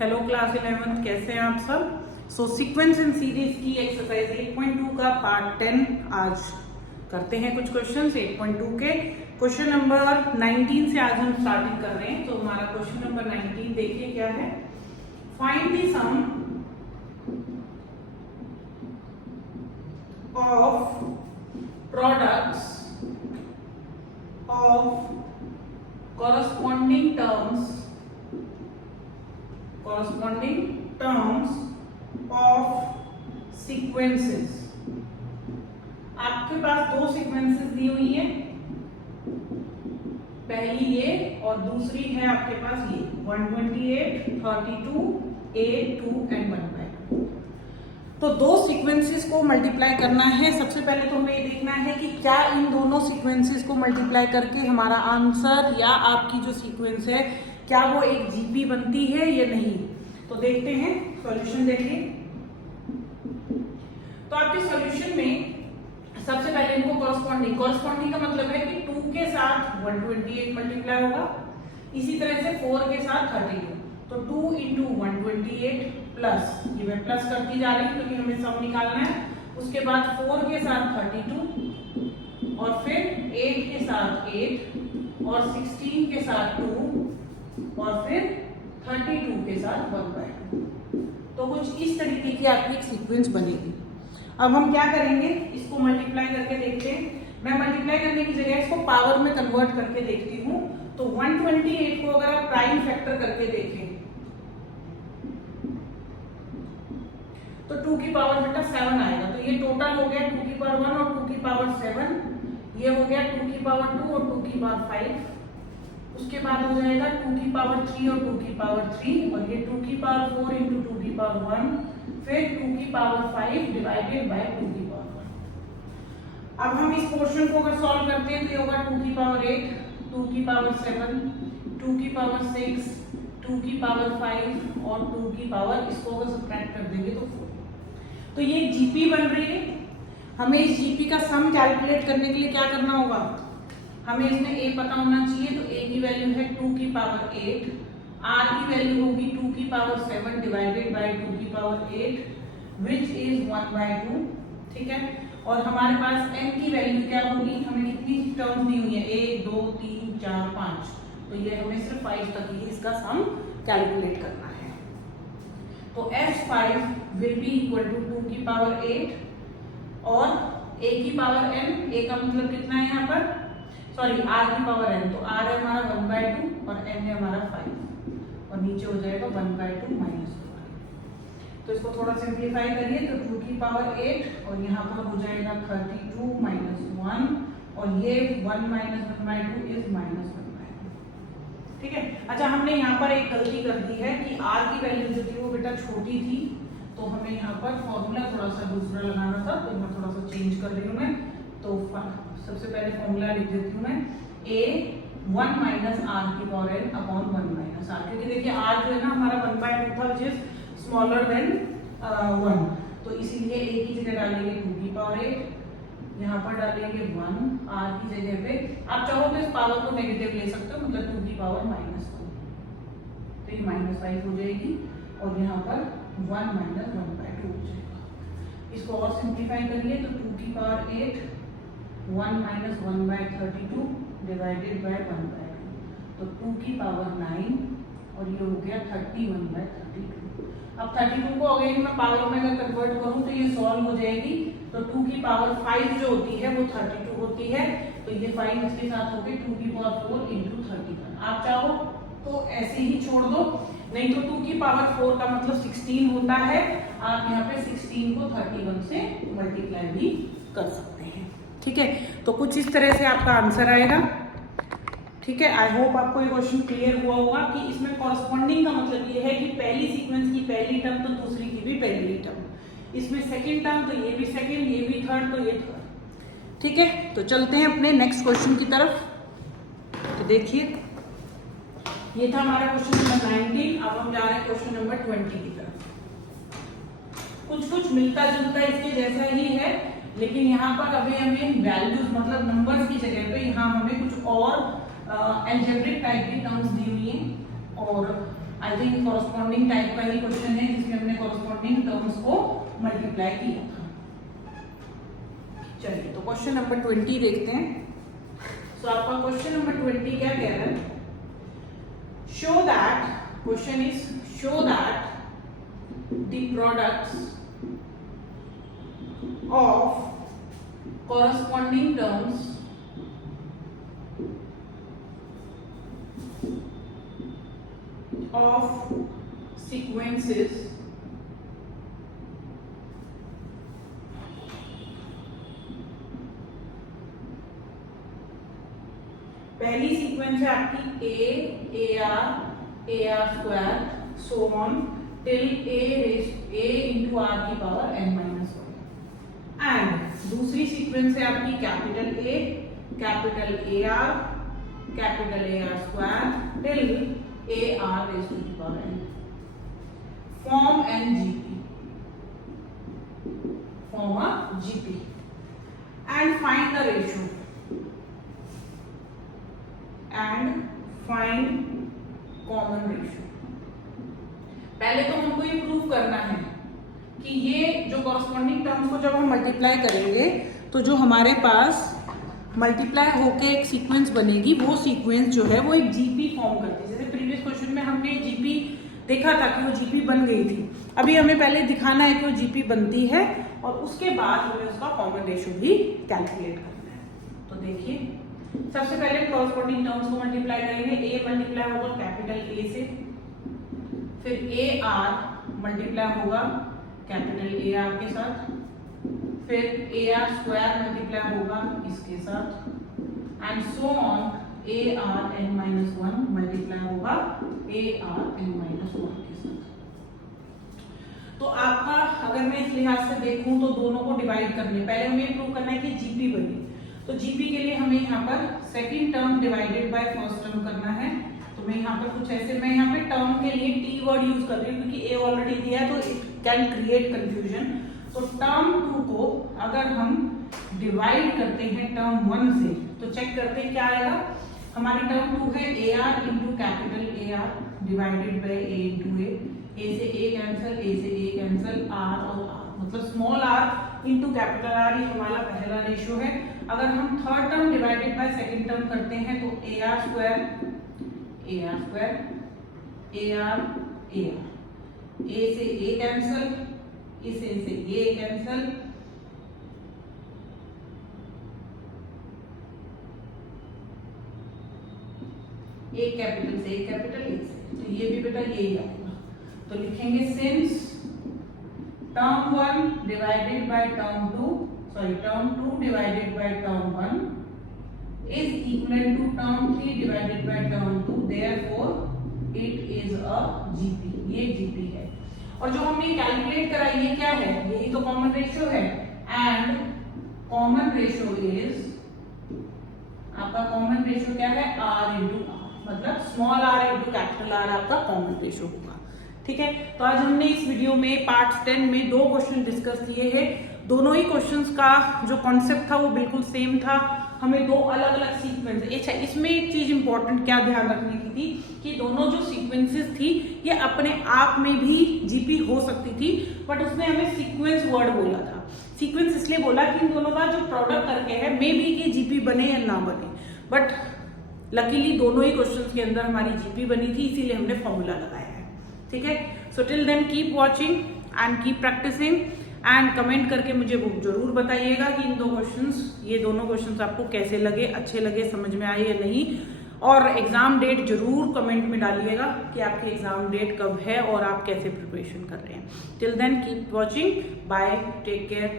Hello class 11 कैसे हैं आप सब। सीक्वेंस इन सीरीज की एक्सरसाइज 8.2 का पार्ट 10 आज करते हैं कुछ क्वेश्चंस 8.2 के। क्वेश्चन नंबर 19 से आज हम स्टार्टिंग कर रहे हैं। तो हमारा क्वेश्चन नंबर 19 देखिए क्या है। Find the sum of products of corresponding terms of sequences। आपके पास दो सीक्वेंसेस दी हुई है, पहली ये और दूसरी है आपके पास ये 128, 32, A2 एंड 1/2। तो दो सीक्वेंसेस को मल्टीप्लाई करना है। सबसे पहले तो हमें ये देखना है कि क्या इन दोनों सीक्वेंसेस को मल्टीप्लाई करके हमारा आंसर या आपकी जो सीक्वेंस है क्या वो एक जीपी बनती है या नहीं। तो देखते हैं, सॉल्यूशन देखिए। तो आपके सॉल्यूशन में सबसे पहले इनको कॉरस्पॉन्डिंग का मतलब है कि 2 के साथ 128 मल्टीप्लाई होगा, इसी तरह से 4 के साथ 32। तो 2 इंटू 128 प्लस, ये मैं प्लस करती जा रही हूँ क्योंकि हमें सब निकालना है। उसके बाद 4 के साथ 32 और फिर 8 के साथ 8 और 16 के साथ 2 और फिर 32 के साथ 1/2। तो कुछ इस तरीके की आपकी एक सीक्वेंस बनेगी। अब हम क्या करेंगे, इसको मल्टीप्लाई करके देखते हैं। मैं मल्टीप्लाई करने की जगह इसको पावर में कन्वर्ट करके देखती हूँ। तो 128 को अगर आप प्राइम फैक्टर करके देखें तो 2 की पावर बेटा 7 आएगा। तो ये टोटल हो गया 2 की पावर 1 और 2 की पावर 7, ये हो गया 2 की पावर 2 और 2 की पावर 5। उसके बाद हो जाएगा 2 की पावर 3 और 2 की पावर 3 और ये 2 की पावर 4 इंटू 2 की पावर 1, फिर 2 की पावर 5 डिवाइडेड बाय 2 की पावर 1। अब हम इस पोर्शन को अगर सॉल्व करते हैं तो ये होगा 2 की पावर 8, 2 की पावर 7, 2 की पावर 6, 2 की पावर 5 और 2 की पावर, इसको अगर सब्ट्रैक्ट कर देंगे तो 4। तो ये जीपी बन रही है। हमें इस जीपी का सम कैलकुलेट करने के लिए क्या करना होगा, हमें इसमें a पता होना चाहिए। तो a की वैल्यू है 2 की पावर 8, r की वैल्यू होगी 2 की पावर 7 डिवाइडेड बाय 2 की पावर 8 विच इज 1/2। ठीक है, और हमारे पास n की वैल्यू क्या होगी, हमें कितनी टर्म दी हुई है 1 2 3 4 5। तो ये हमें सिर्फ 5 तक ही इसका सम कैलकुलेट करना है। तो f5 will be equal to 2 की पावर 8 और a की पावर n, a का मतलब कितना है यहाँ पर, सॉरी r की पावर n। तो r है हमारा 1/2 और n है हमारा 5 और नीचे हो जाएगा 1/2 माइनस 1। तो इसको थोड़ा सिंप्लीफाई करिए तो 2 की पावर 8 और यहाँ पर हो जाएगा 32 माइनस 1 और ये 1 माइनस 1/2 इज माइनस 1/2। ठीक है। अच्छा, हमने यहाँ पर एक गलती कर दी है कि r की वैल्यू जो थी वो बेटा छोटी थी, तो हमें यहाँ पर फॉर्मूला थोड़ा सा दूसरा लगाना था, तो मैं थोड़ा सा चेंज कर रही हूँ मैं। तो सबसे पहले फॉर्मूला लिख देती हूँ मैं, a 1 माइनस r की power n upon 1 minus r, क्योंकि देखिए r जो है ना हमारा 1/2 था विच इज स्मॉलर देन 1। तो इसीलिए a की जगह डालेंगे 2 की पावर 8, यहाँ पर डालेंगे 1 r की जगह पे। आप चाहो तो इस पावर को नेगेटिव ले सकते हो, मतलब 2 की पावर -1, तो ये -5 हो जाएगी और यहाँ पर 1 माइनस 1/2 हो जाएगा। इसको और सिंप्लीफाई करिए तो 2 की पावर 8 1 माइनस 1/32 डिवाइडेड बाय 1/2, तो 2 की पावर 9 और ये हो गया 31/32। अब 32 को अगेन मैं पावर में अगर कन्वर्ट करूं तो ये सॉल्व हो जाएगी। तो 2 की पावर 5 जो होती है वो 32 होती है, तो ये 5 इसके साथ हो गई 2 की पावर 4 इंटू 31। आप चाहो तो ऐसे ही छोड़ दो, नहीं तो 2 की पावर 4 का मतलब 16 होता है। आप यहाँ पे 16 को 31 से मल्टीप्लाई भी कर सकते हैं। ठीक है, तो कुछ इस तरह से आपका आंसर आएगा। ठीक है, आई होप आपको ये क्वेश्चन क्लियर हुआ होगा कि इसमें कॉरस्पॉन्डिंग का मतलब ये है कि पहली सीक्वेंस की पहली टर्म तो दूसरी की भी पहली टर्म, इसमें सेकंड टर्म तो ये भी सेकंड, ये भी थर्ड, तो ये थर्ड। ठीक है, तो चलते हैं अपने नेक्स्ट क्वेश्चन की तरफ। तो देखिए, ये था हमारा क्वेश्चन नंबर 19। अब हम जा रहे हैं क्वेश्चन नंबर 20 की तरफ। कुछ मिलता जुलता इसके जैसा ही है, लेकिन यहाँ पर अभी हमें वैल्यूज मतलब नंबर्स की जगह पे यहाँ हमें कुछ और अलजेब्रिक टाइप की टर्म्स दी हुई हैं और आई थिंक कॉरस्पॉन्डिंग टाइप का ही क्वेश्चन है जिसमें हमने कॉरस्पॉन्डिंग टर्म्स को मल्टीप्लाई किया था। चलिए तो क्वेश्चन नंबर 20 देखते हैं। सो आपका क्वेश्चन नंबर 20 क्या कह रहा है? Show that, question is show that the products of corresponding terms of sequences पहली सीक्वेंस है आपकी A are square so on till A into R की पावर n माइनस 1 एंड दूसरी सीक्वेंस है आपकी capital A are square till A R raise to the power n form an GP, form a GP and find the ratio and find common ratio. पहले तो हमको ये prove करना है कि ये जो कॉरस्पॉन्डिंग टर्म्स को जब हम मल्टीप्लाई करेंगे तो जो हमारे पास मल्टीप्लाई होके एक सीक्वेंस बनेगी वो सीक्वेंस जो है वो एक जीपी फॉर्म करती है। जैसे प्रीवियस क्वेश्चन में हमने जीपी देखा था कि वो जीपी बन गई थी। अभी हमें पहले दिखाना है कि वो जीपी बनती है और उसके बाद हमें उसका कॉमन रेशियो भी कैलकुलेट करना है। तो देखिए सबसे पहले कॉरस्पॉन्डिंग टर्म्स को मल्टीप्लाई करेंगे। ए मल्टीप्लाई होगा कैपिटल ए से, फिर ए आर मल्टीप्लाई होगा कैपिटल ए आर के साथ, फिर ए आर स्क्वायर मल्टीप्लाई होगा इसके साथ and so on A R N minus 1 multiply होगा ए आर एन माइनस 1 के साथ। तो आपका अगर मैं इस लिहाज से देखूं तो दोनों को डिवाइड करने पहले हमें प्रूव करना है कि जीपी बनी। तो जीपी के लिए हमें यहाँ पर second term divided by first term करना है। तो मैं यहाँ पर कुछ ऐसे, मैं यहाँ पे टर्म के लिए टी वर्ड यूज कर रही हूँ क्योंकि ए ऑलरेडी दिया है तो इट कैन क्रिएट कंफ्यूजन। तो टर्म 2 को अगर हम डिवाइड करते हैं टर्म 1 से तो चेक करते हैं क्या आएगा। हमारी टर्म 2 है a r into capital A R divided by a into a से ए कैंसिल, ए से ए कैंसिल, आर और आर मतलब small are into capital R, ये हमारा पहला रेशियो है। अगर हम third term divided by second term करते हैं तो a are square, a are square, a r, a से ए कैंसिल, इसे से ये कैंसिल, ए कैपिटल से ए कैपिटल, ए से तो ये भी बेटा यही आएगा। तो लिखेंगे since term 1 divided by term 2, sorry term 2 divided by term 1 is equal to term 3 divided by term 2, therefore it is a GP. ये जीपी है। और जो हमने कैलकुलेट करा ये क्या है? यही तो कॉमन रेशियो है एंड कॉमन रेशियो इज, आपका कॉमन रेशियो क्या है? आर इंटू आर, मतलब small are into capital R आपका कॉमन रेशियो होगा। ठीक है, तो आज हमने इस वीडियो में पार्ट 10 में 2 क्वेश्चन डिस्कस किए हैं। दोनों ही क्वेश्चंस का जो कॉन्सेप्ट था वो बिल्कुल सेम था। हमें 2 अलग अलग सीक्वेंस, अच्छा इसमें एक चीज इंपॉर्टेंट क्या ध्यान रखने की थी कि दोनों जो सीक्वेंसेस थी ये अपने आप में भी जीपी हो सकती थी, बट उसने हमें सीक्वेंस वर्ड बोला था। सीक्वेंस इसलिए बोला कि इन दोनों का जो प्रोडक्ट करके है मे बी कि जीपी बने या ना बने, बट लकीली दोनों ही क्वेश्चंस के अंदर हमारी जीपी बनी थी, इसीलिए हमने फॉर्मूला लगाया है। ठीक है, so till then keep watching and keep practising and comment करके मुझे वो जरूर बताइएगा कि इन 2 क्वेश्चंस, ये दोनों क्वेश्चंस आपको कैसे लगे, अच्छे लगे, समझ में आए या नहीं। और एग्जाम डेट जरूर कमेंट में डालिएगा कि आपकी एग्जाम डेट कब है और आप कैसे प्रिपरेशन कर रहे हैं। Till then keep watching, bye, take care.